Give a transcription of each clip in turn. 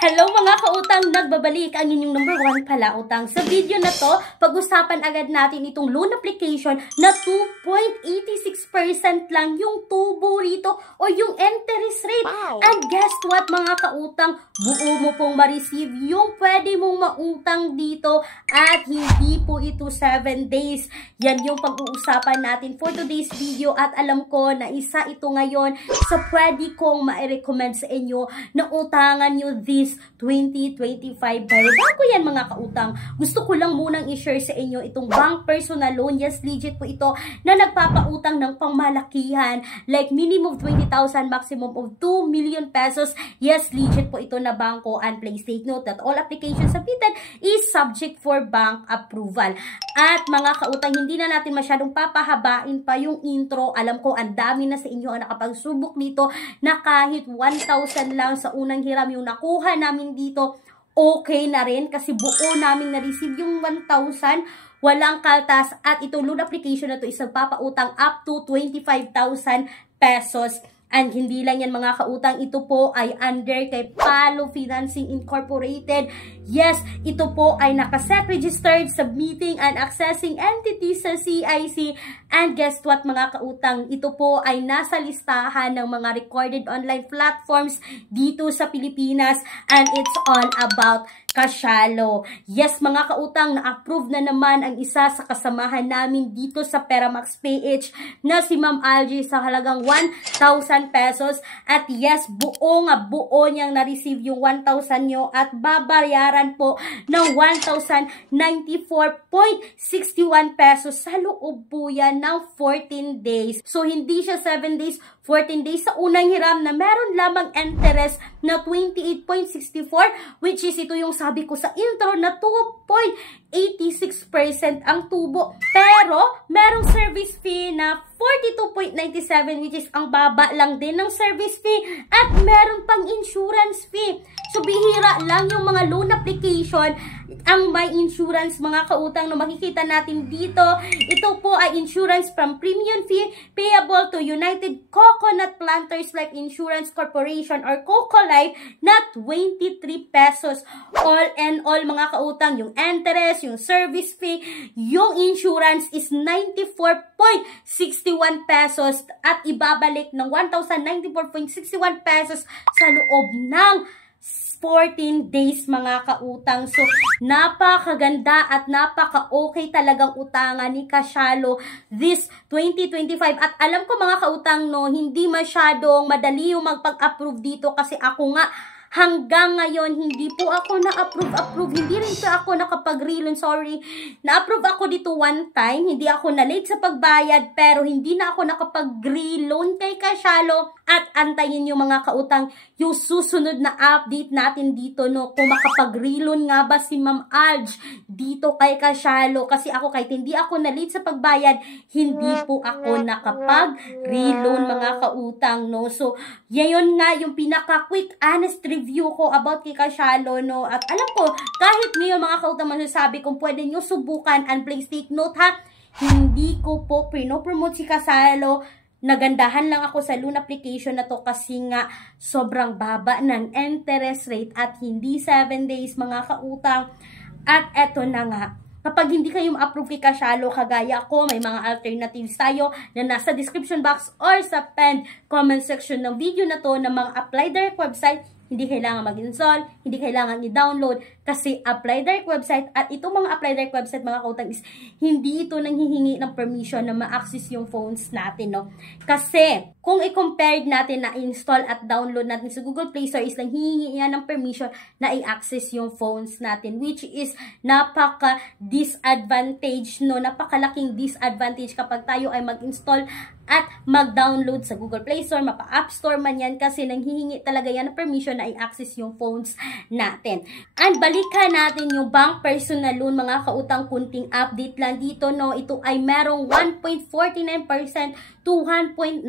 Hello mga kautang, nagbabalik ang inyong number 1 palautang. Sa video na to, pag-usapan agad natin itong loan application na 2.86% lang yung tubo rito o yung interest rate. Wow. And guess what mga kautang, buo mo pong ma-receive yung pwede mong mautang dito at hindi po ito 7 days. Yan yung pag-uusapan natin for today's video at alam ko na isa ito ngayon sa pwede kong ma-recommend sa inyo na utangan nyo this 2025. Pero bago yan mga kautang, gusto ko lang munang i-share sa inyo itong bank personal loan. Yes, legit po ito na nagpapautang ng pangmalakihan. Like minimum of 20,000, maximum of 2 million pesos. Yes, legit po ito na bangko. And please take note that all applications submitted is subject for bank approval. At mga kautang, hindi na natin masyadong papahabain pa yung intro. Alam ko ang dami na sa inyo ang nakapagsubok dito na kahit 1,000 lang sa unang hiram yung nakuha namin dito, okay na rin kasi buo namin na-receive yung 1,000, walang kaltas at itong loan application na to is nagpapautang up to 25,000 pesos. And hindi lang yan mga kautang, ito po ay under kay Palo Financing Incorporated. Yes, ito po ay nakaset registered, submitting and accessing entity sa CIC. And guess what mga kautang, ito po ay nasa listahan ng mga recorded online platforms dito sa Pilipinas. And it's all about Cashalo. Yes mga kautang, na-approve na naman ang isa sa kasamahan namin dito sa Peramax PH na si Ma'am Algie sa halagang 1,000 pesos. At yes, buo niyang na-receive yung 1,000 nyo at babayaran po ng 1,094.61 pesos sa loob po yan ng 14 days. So hindi siya 7 days, 14 days sa unang hiram na meron lamang interest na 28.64, which is ito yung sabi ko sa intro na 2.86% ang tubo. Pero merong service fee na 42.97, which is ang baba lang din ng service fee, at meron pang insurance fee. So bihira lang yung mga loan application ang may insurance mga kautang na makikita natin dito. Ito po ay insurance from premium fee payable to United Coconut Planters Life Insurance Corporation or CocoLife na 23 pesos. All and all mga kautang, yung interest, yung service fee, yung insurance is 94.61 pesos at ibabalik ng 1,094.61 pesos sa loob ng 14 days mga kautang. So, napakaganda at napaka-okay talagang utangan ni Cashalo this 2025. At alam ko mga kautang, no, hindi masyadong madali yung magpag-approve dito kasi ako nga, hanggang ngayon, hindi po ako na-approve. Hindi rin pa ako nakapag-relon, sorry. Na-approve ako dito one time. Hindi ako na-late sa pagbayad, pero hindi na ako nakapag-relon kay Cashalo. At antayin yung mga kautang, yung susunod na update natin dito, no, kung makapag-relon nga ba si Ma'am Alge dito kay Cashalo. Kasi ako, kahit hindi ako na-late sa pagbayad, hindi po ako nakapag-relon mga kautang, no. So, yayon nga yung pinaka-quick, honest review ko about kay Cashalo, no. At alam ko, kahit ngayon mga kautang masasabi kung pwede nyo subukan, and please take note ha, hindi ko po pinopromote si Cashalo. Nagandahan lang ako sa loan application na to kasi nga sobrang baba ng interest rate at hindi 7 days mga kautang. At eto na nga, kapag hindi kayo ma-approve kay Cashalo kagaya ko, may mga alternatives tayo na nasa description box or sa pinned comment section ng video na to ng mga apply direct website. Hindi kailangan mag-install, hindi kailangan i-download kasi apply direct website. At itong mga apply direct website mga kautang is hindi ito nanghihingi ng permission na ma-access yung phones natin, no. Kasi kung i-compare natin na install at download natin sa Google Play Store is nanghihingi yan ng permission na i-access yung phones natin, which is napaka-disadvantage, no. Napakalaking disadvantage kapag tayo ay mag-install at mag-download sa Google Play Store, mapa-App Store man yan kasi nanghihingi talaga yan ng permission na i-access yung phones natin. And balikan natin yung bank personal loan mga kautang, kunting update lang dito, no. Ito ay merong 1.49% to 1.99%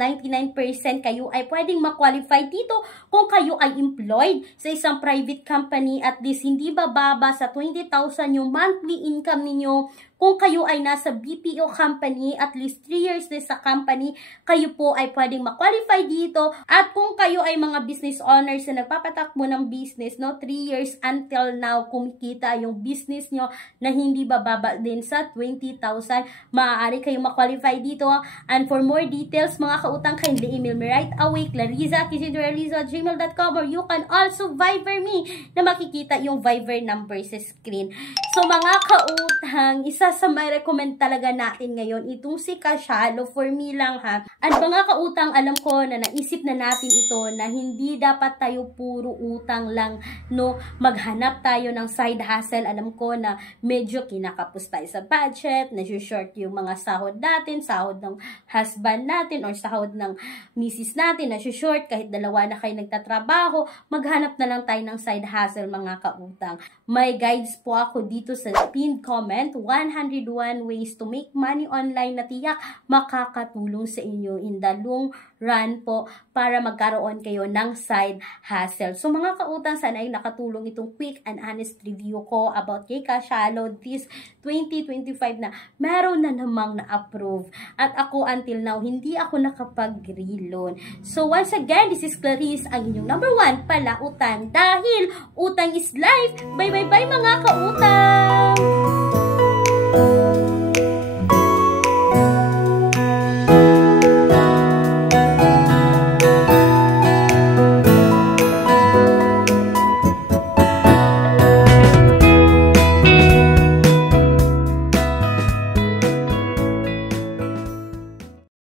kayo ay pwedeng ma-qualify dito kung kayo ay employed sa isang private company at least hindi bababa sa 20,000 yung monthly income ninyo kung kayo ay nasa BPO company, at least 3 years na sa company, kayo po ay pwedeng ma-qualify dito. At kung kayo ay mga business owners na nagpapatakbo ng business, no, 3 years until now, kumikita yung business nyo na hindi bababa din sa 20,000, maaari kayo ma-qualify dito. And for more details, mga kautang, kindly email me right away, clarissa@gmail.com, or you can also Viber me na makikita yung Viber number sa screen. So mga kautang, isa sa may recommend talaga natin ngayon, itong si Kashalo, for me lang ha. At mga kautang, alam ko na naisip na natin ito na hindi dapat tayo puro utang lang, no, maghanap tayo ng side hustle. Alam ko na medyo kinakapos tayo sa budget, na-short yung mga sahod natin, sahod ng husband natin or sahod ng misis natin, na-short kahit dalawa na kayo nagtatrabaho, maghanap na lang tayo ng side hustle mga kautang. May guides po ako dito sa pinned comment, 101 ways to make money online na tiyak makakatulong sa inyo in the long run po para magkaroon kayo ng side hustle. So mga kautang, sana ay nakatulong itong quick and honest review ko about kay Kashalo this 2025 na meron na namang na-approve. At ako until now, hindi ako nakapag-reloan. So once again, this is Clarice, ang inyong number 1 pala utang, dahil utang is life. Bye bye bye mga kautang!